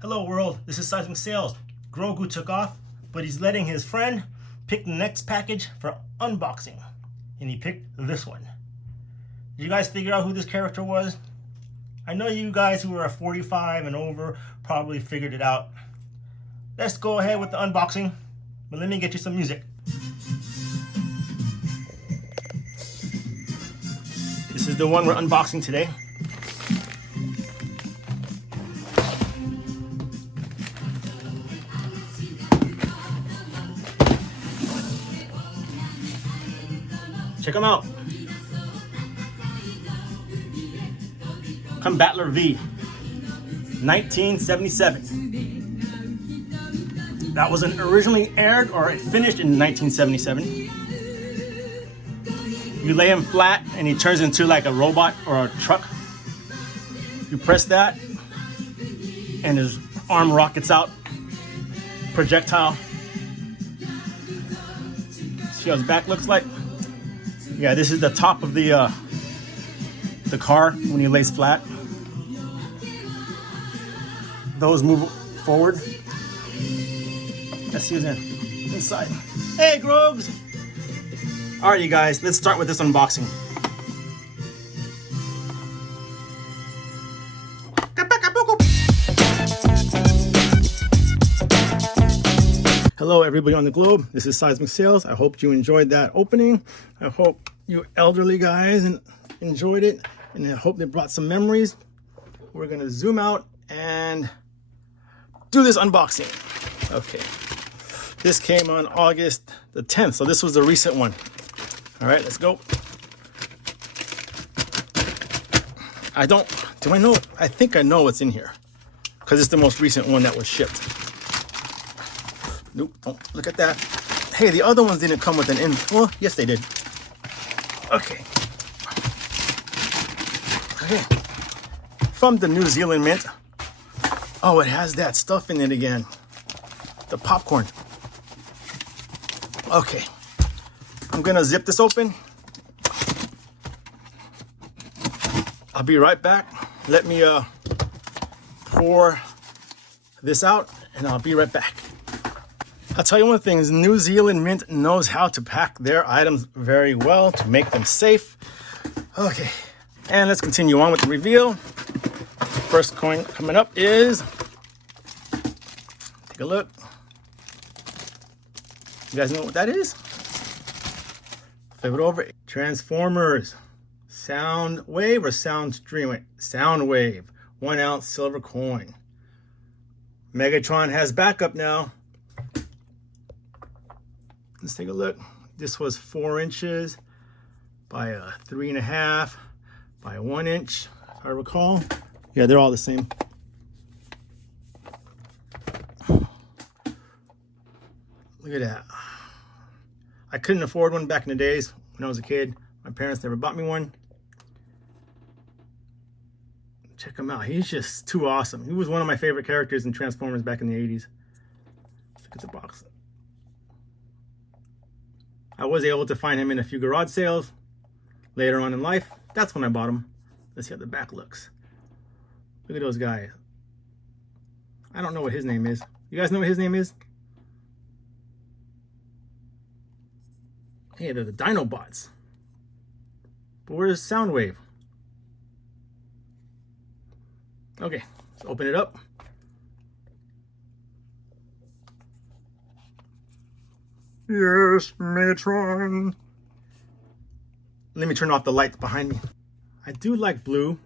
Hello world, this is Seismic Sales. Grogu took off, but he's letting his friend pick the next package for unboxing. And he picked this one. Did you guys figure out who this character was? I know you guys who are 45 and over probably figured it out. Let's go ahead with the unboxing, but let me get you some music. This is the one we're unboxing today. Check them out. Combattler V, 1977. That was originally aired, or it finished in 1977. You lay him flat and he turns into like a robot or a truck. You press that and his arm rockets out. Projectile. See how his back looks like? Yeah, this is the top of the car when he lays flat. Those move forward. Let's see who's inside. Hey, Groves! All right, you guys, let's start with this unboxing. Hello, everybody on the globe. This is Seismic Sales. I hope you enjoyed that opening. I hope you elderly guys enjoyed it, and I hope they brought some memories. We're gonna zoom out and do this unboxing. Okay, this came on August the 10th, so this was the recent one. All right, let's go. I think I know what's in here because it's the most recent one that was shipped. Nope, don't look at that. Hey, the other ones didn't come with an well, yes they did. Okay. From the New Zealand Mint. Oh, it has that stuff in it again. The popcorn. Okay. I'm gonna zip this open. I'll be right back. Let me pour this out and I'll be right back. I'll tell you one thing, is New Zealand Mint knows how to pack their items very well to make them safe. Okay, and let's continue on with the reveal. First coin coming up is, take a look. You guys know what that is? Flip it over. Transformers, Soundwave or Soundstream? Wait, Soundwave, 1 ounce silver coin. Megatron has backup now. Let's take a look. This was 4 inches by 3.5 by 1 inch, if I recall. Yeah, they're all the same. Look at that. I couldn't afford one back in the days when I was a kid. My parents never bought me one. Check him out. He's just too awesome. He was one of my favorite characters in Transformers back in the 80s. Look at the box. I was able to find him in a few garage sales later on in life. That's when I bought him. Let's see how the back looks. Look at those guys. I don't know what his name is. You guys know what his name is? Hey, they're the Dinobots. But where's Soundwave? Okay, let's open it up. Yes, Megatron. Let me turn off the lights behind me. I do like blue.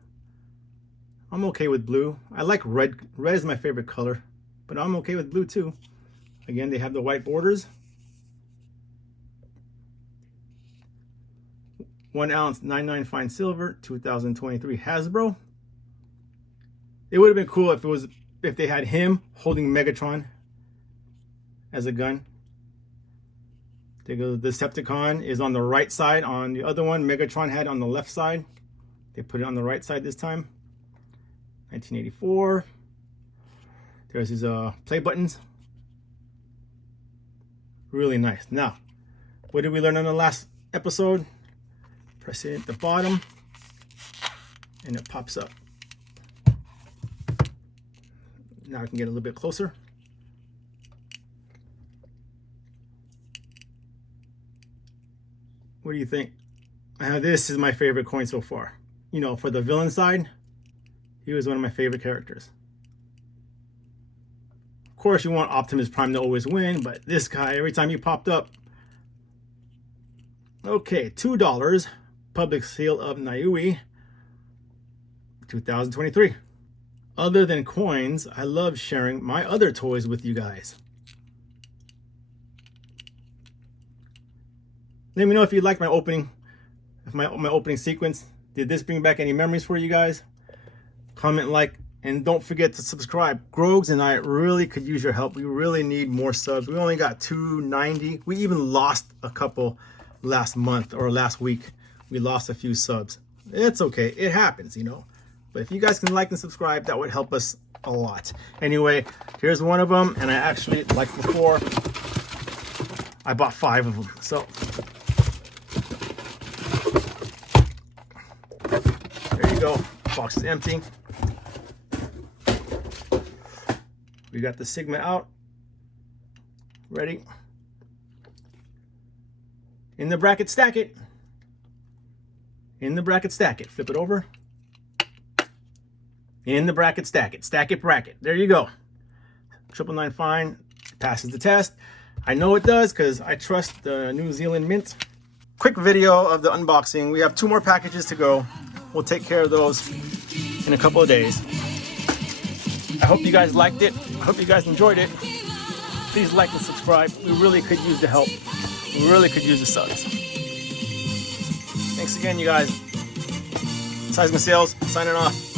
I'm okay with blue. I like red. Red is my favorite color, but I'm okay with blue too. Again, they have the white borders. 1 ounce 99 fine silver, 2023 Hasbro. It would have been cool if they had him holding Megatron as a gun. The Decepticon is on the right side. On the other one, Megatron had on the left side. They put it on the right side this time. 1984. There's his play buttons. Really nice. Now, what did we learn on the last episode? Press it at the bottom and it pops up. Now I can get a little bit closer. What do you think? This is my favorite coin so far. You know, for the villain side, he was one of my favorite characters. Of course, you want Optimus Prime to always win, but this guy, every time he popped up. Okay, $2. Public sale of Niue, 2023. Other than coins, I love sharing my other toys with you guys. Let me know if you liked my opening, my opening sequence. Did this bring back any memories for you guys? Comment, like, and don't forget to subscribe. Grogs and I really could use your help. We really need more subs. We only got 290. We even lost a couple last month or last week. We lost a few subs. It's okay. It happens, you know. But if you guys can like and subscribe, that would help us a lot. Anyway, here's one of them. And I actually, like before, I bought 5 of them. So there you go. Box is empty. We got the Sigma out. Ready? In the bracket, stack it. In the bracket, stack it. Flip it over. In the bracket, stack it. Stack it, bracket. There you go. 999 fine. Passes the test. I know it does because I trust the New Zealand Mint. Quick video of the unboxing. We have 2 more packages to go. We'll take care of those in a couple of days. I hope you guys liked it. I hope you guys enjoyed it. Please like and subscribe. We really could use the help. We really could use the subs. Thanks again, you guys. Seismic Sales, signing off.